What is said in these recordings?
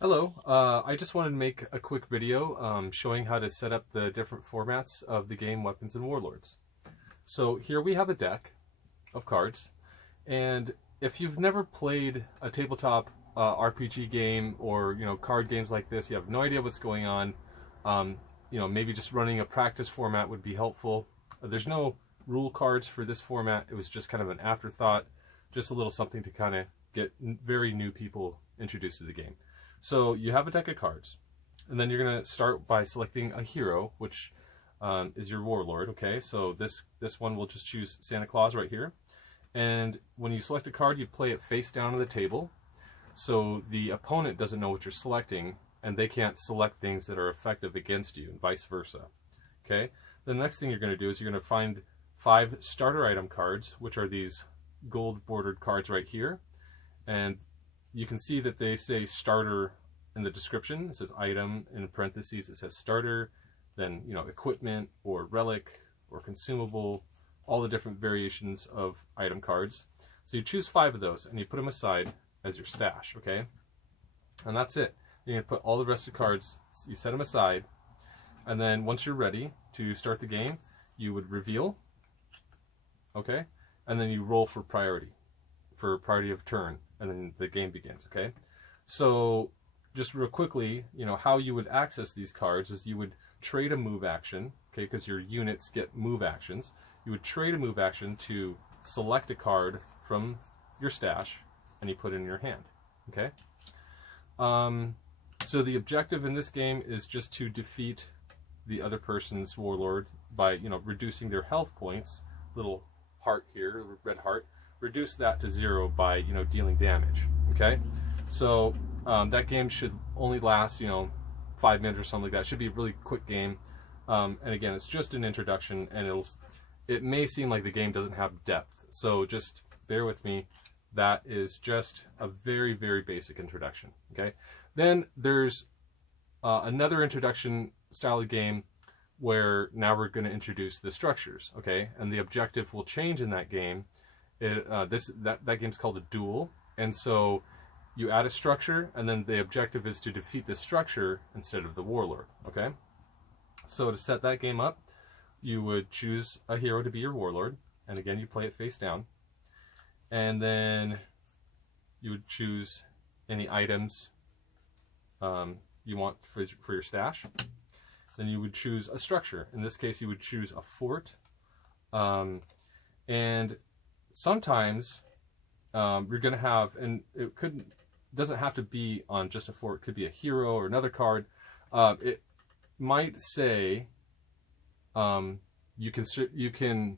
Hello, I just wanted to make a quick video showing how to set up the different formats of the game Weapons and Warlords. So here we have a deck of cards, and if you've never played a tabletop RPG game or card games like this, you have no idea what's going on. Maybe just running a practice format would be helpful. There's no rule cards for this format. It was just kind of an afterthought, just a little something to kind of get very new people introduced to the game. So you have a deck of cards, and then you're going to start by selecting a hero, which is your warlord. Okay, so this one will just choose Santa Claus right here. And when you select a card, you play it face down on the table, so the opponent doesn't know what you're selecting, and they can't select things that are effective against you, and vice versa. Okay, the next thing you're going to do is you're going to find 5 starter item cards, which are these gold bordered cards right here, and you can see that they say starter in the description. It says item in parentheses, it says starter, then equipment or relic or consumable, all the different variations of item cards. So you choose 5 of those and you put them aside as your stash, okay? And that's it. You're going to put all the rest of the cards, you set them aside, and then once you're ready to start the game, you would reveal, okay? And then you roll for priority of turn, and then the game begins, okay? So just real quickly, how you would access these cards is you would trade a move action, okay, because your units get move actions. You would trade a move action to select a card from your stash, and you put it in your hand, okay? So the objective in this game is just to defeat the other person's warlord by, reducing their health points, little heart here, red heart, reduce that to 0 by dealing damage. Okay, so that game should only last 5 minutes or something like that. It should be a really quick game, and again, it's just an introduction, and it may seem like the game doesn't have depth, so just bear with me. That is just a very, very basic introduction. Okay, then there's another introduction style of game where now we're going to introduce the structures. Okay, and the objective will change in that game. That game's called a duel, and so you add a structure, and then the objective is to defeat the structure instead of the warlord. Okay, so to set that game up, you would choose a hero to be your warlord, and again you play it face down, and then you would choose any items you want for your stash. Then you would choose a structure. In this case, you would choose a fort, and sometimes you're going to have, and it doesn't have to be on just a fort, it could be a hero or another card. It might say you can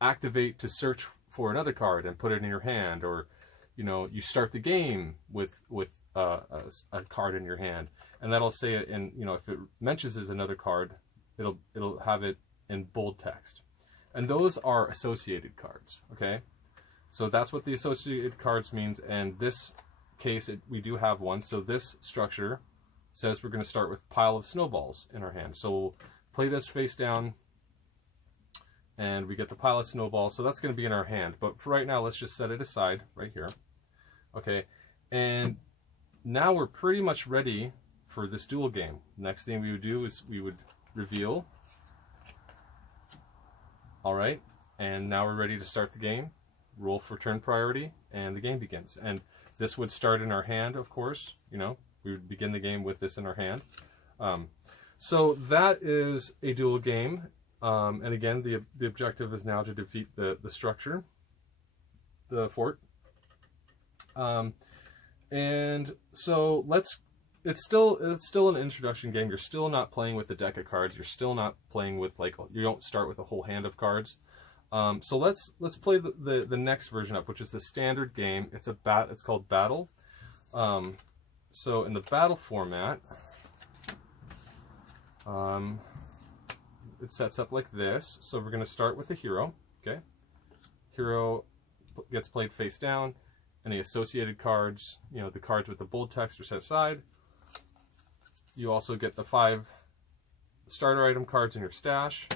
activate to search for another card and put it in your hand, or you start the game with a card in your hand, and that'll say it in, if it mentions as another card, it'll have it in bold text. And those are associated cards, okay? So that's what the associated cards means, and this case, we do have one. So this structure says we're going to start with pile of snowballs in our hand. So we'll play this face down, and we get the pile of snowballs, so that's going to be in our hand. But for right now, let's just set it aside right here, okay? And now we're pretty much ready for this duel game. Next thing we would do is we would reveal. All right, and now we're ready to start the game. Roll for turn priority, and the game begins. And this would start in our hand, of course. We would begin the game with this in our hand. So that is a duel game. And again, the objective is now to defeat the structure, the fort. And so it's still an introduction game. You're still not playing with the deck of cards. You're still not playing with, you don't start with a whole hand of cards. So let's play the next version up, which is the standard game. It's called Battle. So in the battle format, it sets up like this. So we're going to start with a hero. Okay, hero gets played face down. Any associated cards, the cards with the bold text are set aside. You also get the 5 starter item cards in your stash.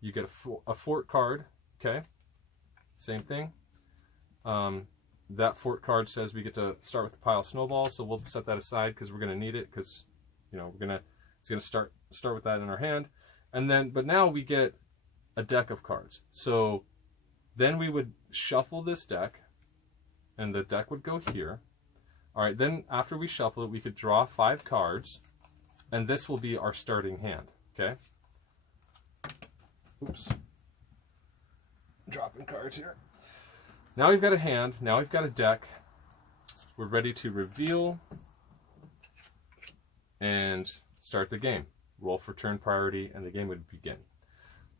You get a fort card, okay? Same thing. that fort card says we get to start with a pile of snowballs, so we'll set that aside because we're going to need it, because you know it's going to start with that in our hand. And then, but now we get a deck of cards. So then we would shuffle this deck, and the deck would go here. All right, then after we shuffle it, we could draw 5 cards, and this will be our starting hand, okay? Oops. Dropping cards here. Now we've got a hand, now we've got a deck. We're ready to reveal and start the game. Roll for turn priority, and the game would begin.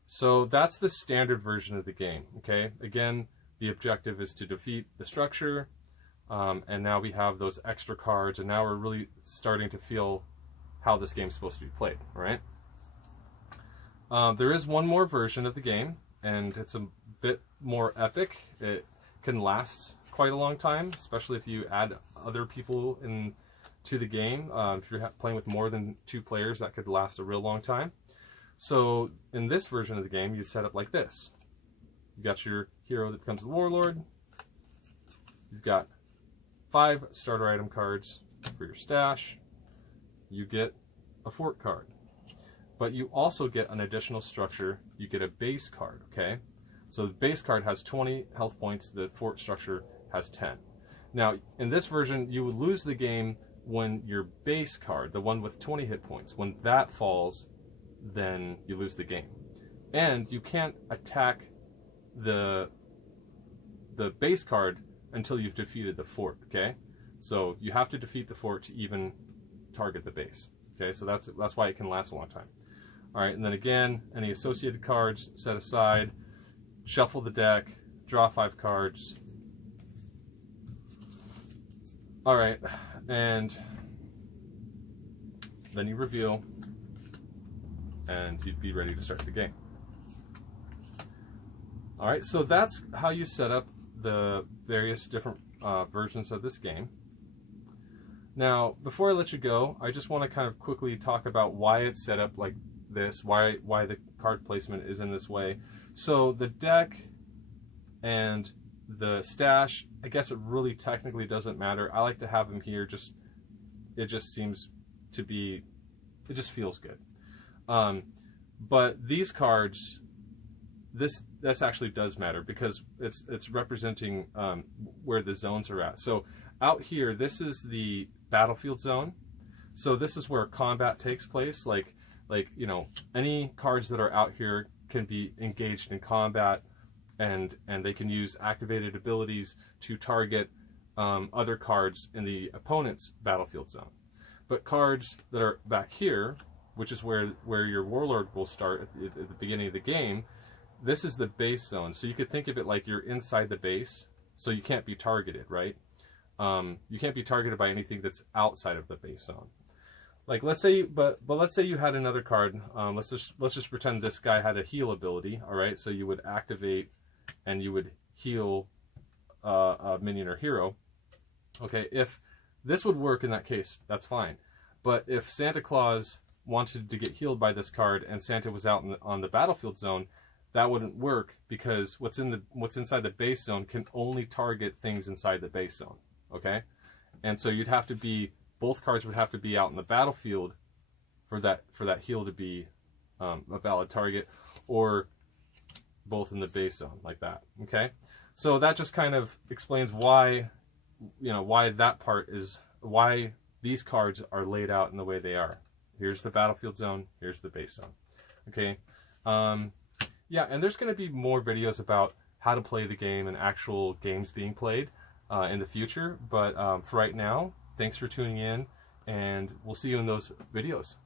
So that's the standard version of the game, okay? Again, the objective is to defeat the structure, and now we have those extra cards, and now we're really starting to feel how this game's supposed to be played, all right? There is one more version of the game, and it's a bit more epic. It can last quite a long time, especially if you add other people to the game. If you're playing with more than 2 players, that could last a real long time. So in this version of the game, you set up like this. You got your hero that becomes the warlord. You've got 5 starter item cards for your stash. You get a fort card. But you also get an additional structure. You get a base card, okay? So the base card has 20 health points. The fort structure has 10. Now, in this version, you would lose the game when your base card, the one with 20 hit points, when that falls, then you lose the game. And you can't attack the base card until you've defeated the fort, okay? So you have to defeat the fort to even target the base, okay? So that's why it can last a long time. All right, and then again, any associated cards set aside, shuffle the deck, draw 5 cards. All right, and then you reveal, and you'd be ready to start the game. All right, so that's how you set up the various different versions of this game. Now, before I let you go, I just want to kind of quickly talk about why it's set up like this, why the card placement is in this way. So the deck and the stash, I guess it really technically doesn't matter. I like to have them here, it just seems to be, it just feels good. But these cards, this actually does matter, because it's representing where the zones are at. So out here, this is the battlefield zone. So this is where combat takes place. Like you know, any cards that are out here can be engaged in combat, and they can use activated abilities to target other cards in the opponent's battlefield zone. But cards that are back here, which is where your warlord will start at the beginning of the game, this is the base zone. So you could think of it like you're inside the base, so you can't be targeted, right? You can't be targeted by anything that's outside of the base zone. Like let's say, but let's say you had another card. Let's just pretend this guy had a heal ability. All right, so you would activate and you would heal a minion or hero. Okay, if this would work in that case, that's fine. But if Santa Claus wanted to get healed by this card and Santa was out on the battlefield zone, that wouldn't work, because what's inside the base zone can only target things inside the base zone. Okay, and so you'd have to be, both cards would have to be out in the battlefield for that heal to be a valid target, or both in the base zone, like that. Okay, so that just kind of explains why, you know, why that part is, why these cards are laid out in the way they are. Here's the battlefield zone, here's the base zone. Okay, yeah, and there's going to be more videos about how to play the game and actual games being played in the future. But for right now, thanks for tuning in, and we'll see you in those videos.